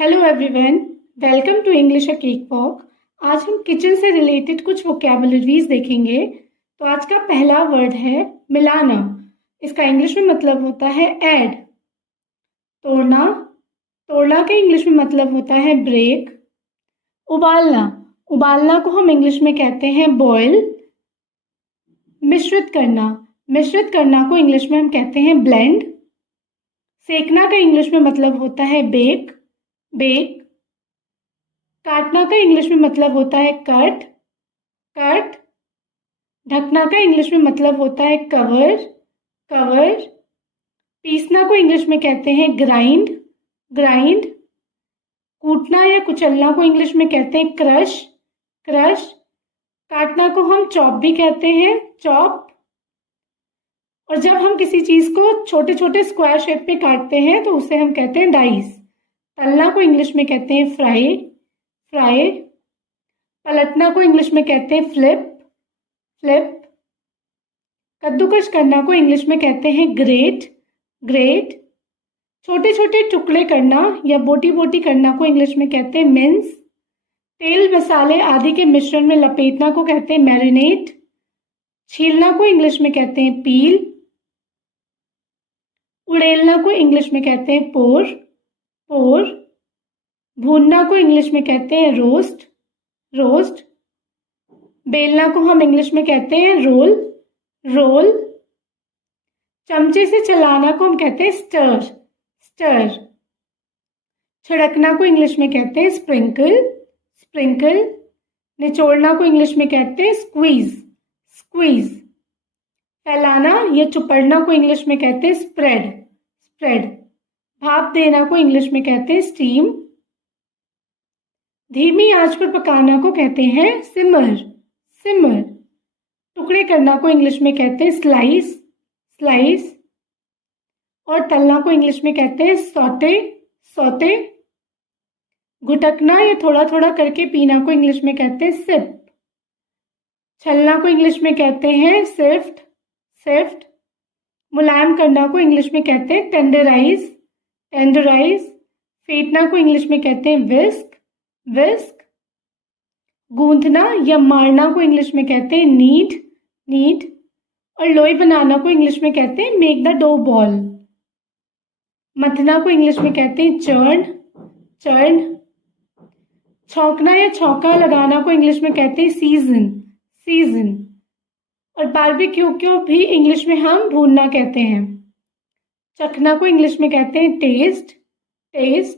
Hello everyone, welcome to English a cakewalk. आज हम kitchen से रिलेटेड कुछ वोकैबुलरीज देखेंगे। तो आज का पहला वर्ड है मिलाना। इसका इंग्लिश में मतलब होता है ऐड। तोड़ना, तोड़ना का इंग्लिश में मतलब होता है ब्रेक। उबालना, उबालना को हम इंग्लिश में कहते हैं बॉयल। मिश्रित करना, मिश्रित करना को इंग्लिश में हम कहते हैं ब्लेंड। सेकना का इंग्लिश में मतलब होता है बेक, बेक। काटना का इंग्लिश में मतलब होता है कट, कट। ढकना का इंग्लिश में मतलब होता है कवर, कवर। पीसना को इंग्लिश में कहते हैं ग्राइंड, ग्राइंड। कूटना या कुचलना को इंग्लिश में कहते हैं क्रश, क्रश। काटना को हम चॉप भी कहते हैं, चॉप। और जब हम किसी चीज को छोटे छोटे स्क्वायर शेप में काटते हैं तो उसे हम कहते हैं डाइस। तलना को इंग्लिश में कहते हैं फ्राई, फ्राई। पलटना को इंग्लिश में कहते हैं फ्लिप, फ्लिप। कद्दूकस करना को इंग्लिश में कहते हैं ग्रेट, ग्रेट। छोटे छोटे टुकड़े करना या बोटी बोटी करना को इंग्लिश में कहते हैं मिन्स। तेल मसाले आदि के मिश्रण में लपेटना को कहते हैं मैरिनेट। छीलना को इंग्लिश में कहते हैं पील। उड़ेलना को इंग्लिश में कहते हैं पोर, पोर। भूनना को इंग्लिश में कहते हैं रोस्ट, रोस्ट। बेलना को हम इंग्लिश में कहते हैं रोल, रोल। चमचे से चलाना को हम कहते हैं स्टर, स्टर। छिड़कना को इंग्लिश में कहते हैं स्प्रिंकल, स्प्रिंकल। निचोड़ना को इंग्लिश में कहते हैं स्क्वीज, स्क्वीज। फैलाना या चुपड़ना को इंग्लिश में कहते हैं स्प्रेड, स्प्रेड। भाप देना को इंग्लिश में कहते हैं स्टीम। धीमी आंच पर पकाना को कहते हैं सिमर, सिमर। टुकड़े करना को इंग्लिश में कहते हैं स्लाइस, स्लाइस। और तलना को इंग्लिश में कहते हैं सौटे, सौटे। घुटकना या थोड़ा थोड़ा करके पीना को इंग्लिश में कहते हैं सिप। छलना को इंग्लिश में कहते हैं सिफ्ट, सिफ्ट। मुलायम करना को इंग्लिश में कहते हैं टेंडराइज, टेंडराइज। फेंटना को इंग्लिश में कहते हैं विस्क, विस्क। गूंथना या मारना को इंग्लिश में कहते हैं नीड, नीड। और लोई बनाना को इंग्लिश में कहते हैं मेक द डो बॉल। मथना को इंग्लिश में कहते हैं चर्न, चर्न। छौंकना या छौंका लगाना को इंग्लिश में कहते हैं सीजन, सीजन। और बारबेक्यू को भी इंग्लिश में हम भूनना कहते हैं। चखना को इंग्लिश में कहते हैं टेस्ट, टेस्ट।